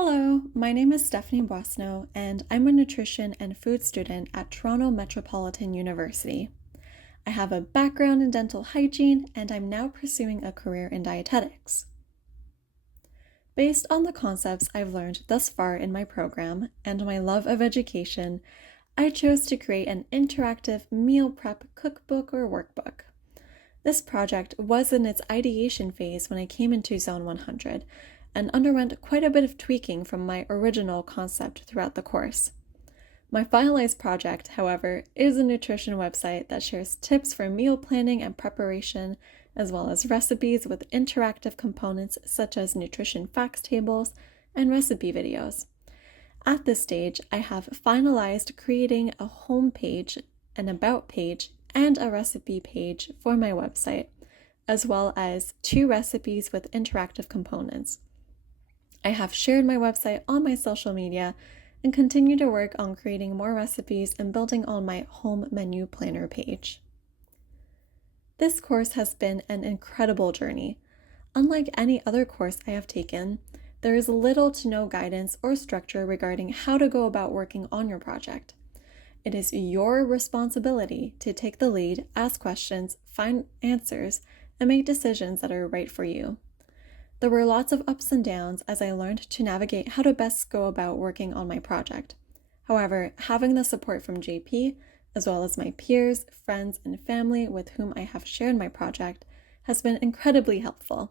Hello, my name is Stephanie Boisneau, and I'm a nutrition and food student at Toronto Metropolitan University. I have a background in dental hygiene, and I'm now pursuing a career in dietetics. Based on the concepts I've learned thus far in my program and my love of education, I chose to create an interactive meal prep cookbook or workbook. This project was in its ideation phase when I came into Zone 100 and underwent quite a bit of tweaking from my original concept throughout the course. My finalized project, however, is a nutrition website that shares tips for meal planning and preparation, as well as recipes with interactive components such as nutrition facts tables and recipe videos. At this stage, I have finalized creating a home page, an about page, and a recipe page for my website, as well as 2 recipes with interactive components. I have shared my website on my social media and continue to work on creating more recipes and building on my home menu planner page. This course has been an incredible journey. Unlike any other course I have taken, there is little to no guidance or structure regarding how to go about working on your project. It is your responsibility to take the lead, ask questions, find answers, and make decisions that are right for you. There were lots of ups and downs as I learned to navigate how to best go about working on my project. However, having the support from JP, as well as my peers, friends, and family with whom I have shared my project, has been incredibly helpful.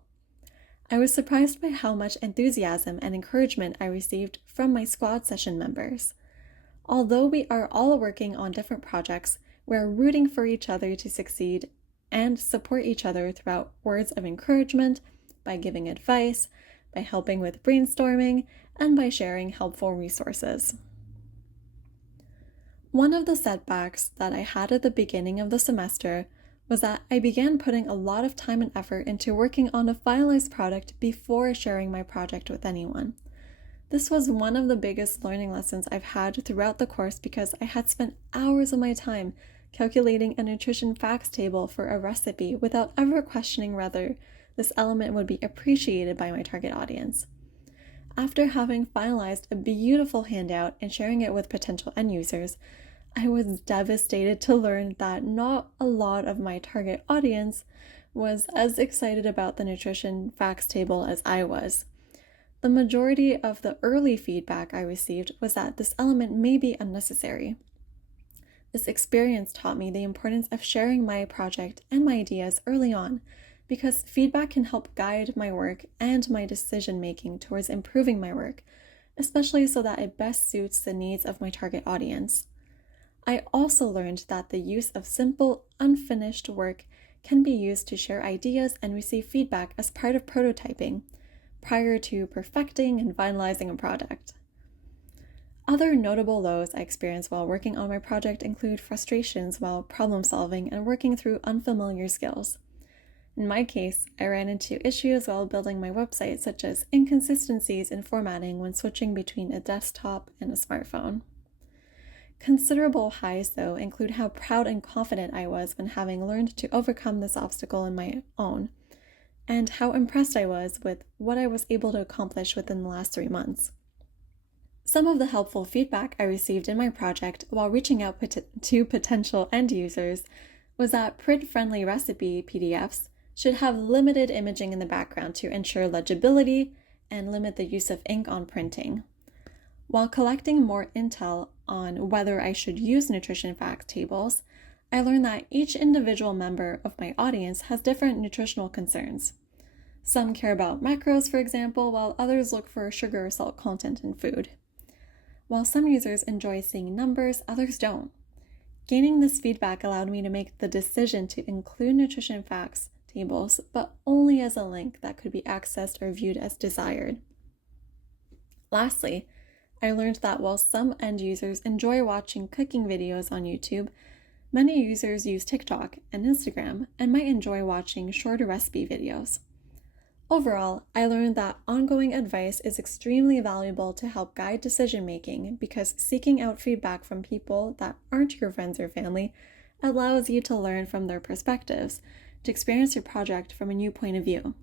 I was surprised by how much enthusiasm and encouragement I received from my squad session members. Although we are all working on different projects, we are rooting for each other to succeed and support each other throughout words of encouragement, by giving advice, by helping with brainstorming, and by sharing helpful resources. One of the setbacks that I had at the beginning of the semester was that I began putting a lot of time and effort into working on a finalized product before sharing my project with anyone. This was one of the biggest learning lessons I've had throughout the course because I had spent hours of my time calculating a nutrition facts table for a recipe without ever questioning whether this element would be appreciated by my target audience. After having finalized a beautiful handout and sharing it with potential end users, I was devastated to learn that not a lot of my target audience was as excited about the nutrition facts table as I was. The majority of the early feedback I received was that this element may be unnecessary. This experience taught me the importance of sharing my project and my ideas early on, because feedback can help guide my work and my decision-making towards improving my work, especially so that it best suits the needs of my target audience. I also learned that the use of simple, unfinished work can be used to share ideas and receive feedback as part of prototyping, prior to perfecting and finalizing a product. Other notable lows I experienced while working on my project include frustrations while problem solving and working through unfamiliar skills. In my case, I ran into issues while building my website, such as inconsistencies in formatting when switching between a desktop and a smartphone. Considerable highs, though, include how proud and confident I was when having learned to overcome this obstacle on my own, and how impressed I was with what I was able to accomplish within the last 3 months. Some of the helpful feedback I received in my project while reaching out to potential end users was that print-friendly recipe PDFs should have limited imaging in the background to ensure legibility and limit the use of ink on printing. While collecting more intel on whether I should use nutrition fact tables, I learned that each individual member of my audience has different nutritional concerns. Some care about macros, for example, while others look for sugar or salt content in food. While some users enjoy seeing numbers, others don't. Gaining this feedback allowed me to make the decision to include nutrition facts tables, but only as a link that could be accessed or viewed as desired. Lastly, I learned that while some end users enjoy watching cooking videos on YouTube, many users use TikTok and Instagram and might enjoy watching shorter recipe videos. Overall, I learned that ongoing advice is extremely valuable to help guide decision-making because seeking out feedback from people that aren't your friends or family allows you to learn from their perspectives, to experience your project from a new point of view.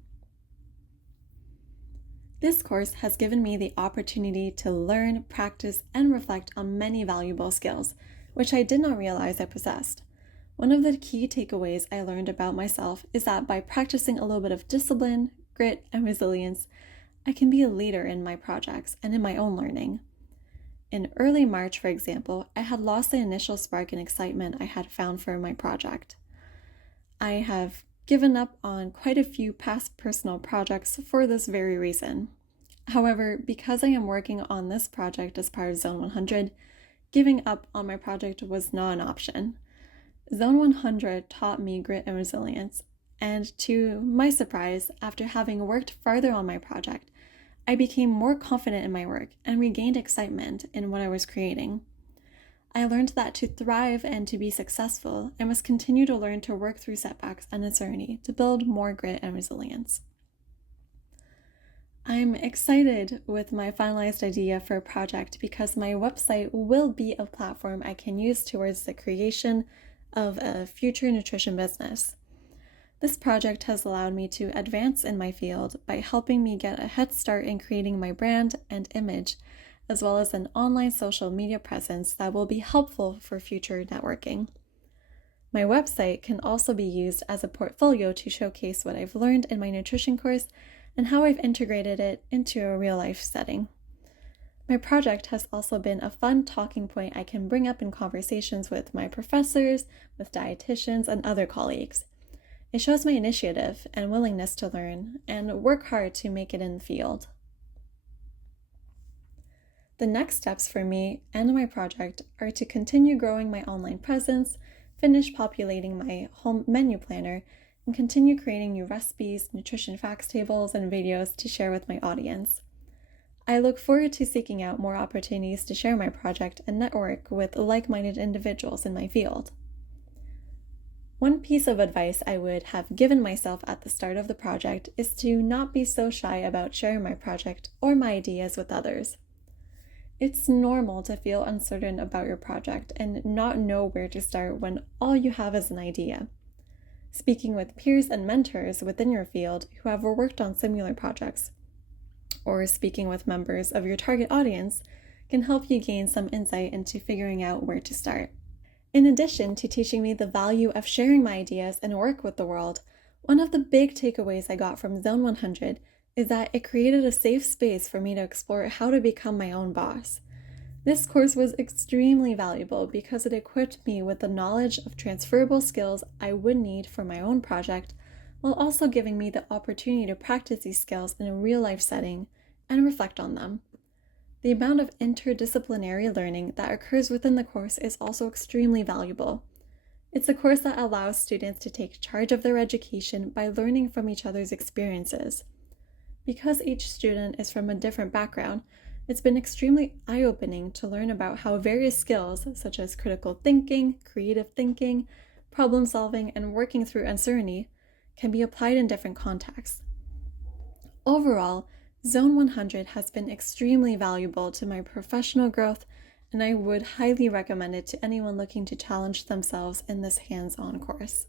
This course has given me the opportunity to learn, practice, and reflect on many valuable skills, which I did not realize I possessed. One of the key takeaways I learned about myself is that by practicing a little bit of discipline, grit, and resilience, I can be a leader in my projects and in my own learning. In early March, for example, I had lost the initial spark and excitement I had found for my project. I have given up on quite a few past personal projects for this very reason. However, because I am working on this project as part of ZON 100, giving up on my project was not an option. ZON 100 taught me grit and resilience, and to my surprise, after having worked farther on my project, I became more confident in my work and regained excitement in what I was creating. I learned that to thrive and to be successful, I must continue to learn to work through setbacks and uncertainty to build more grit and resilience. I'm excited with my finalized idea for a project because my website will be a platform I can use towards the creation of a future nutrition business. This project has allowed me to advance in my field by helping me get a head start in creating my brand and image, as well as an online social media presence that will be helpful for future networking. My website can also be used as a portfolio to showcase what I've learned in my nutrition course and how I've integrated it into a real-life setting. My project has also been a fun talking point I can bring up in conversations with my professors, with dietitians, and other colleagues. It shows my initiative and willingness to learn and work hard to make it in the field. The next steps for me and my project are to continue growing my online presence, finish populating my home menu planner, and continue creating new recipes, nutrition facts tables, and videos to share with my audience. I look forward to seeking out more opportunities to share my project and network with like-minded individuals in my field. One piece of advice I would have given myself at the start of the project is to not be so shy about sharing my project or my ideas with others. It's normal to feel uncertain about your project and not know where to start when all you have is an idea. Speaking with peers and mentors within your field who have worked on similar projects, or speaking with members of your target audience can help you gain some insight into figuring out where to start. In addition to teaching me the value of sharing my ideas and work with the world, one of the big takeaways I got from ZON 100 is that it created a safe space for me to explore how to become my own boss. This course was extremely valuable because it equipped me with the knowledge of transferable skills I would need for my own project, while also giving me the opportunity to practice these skills in a real-life setting and reflect on them. The amount of interdisciplinary learning that occurs within the course is also extremely valuable. It's a course that allows students to take charge of their education by learning from each other's experiences. Because each student is from a different background, it's been extremely eye-opening to learn about how various skills, such as critical thinking, creative thinking, problem solving, and working through uncertainty, can be applied in different contexts. Overall, ZON 100 has been extremely valuable to my professional growth, and I would highly recommend it to anyone looking to challenge themselves in this hands-on course.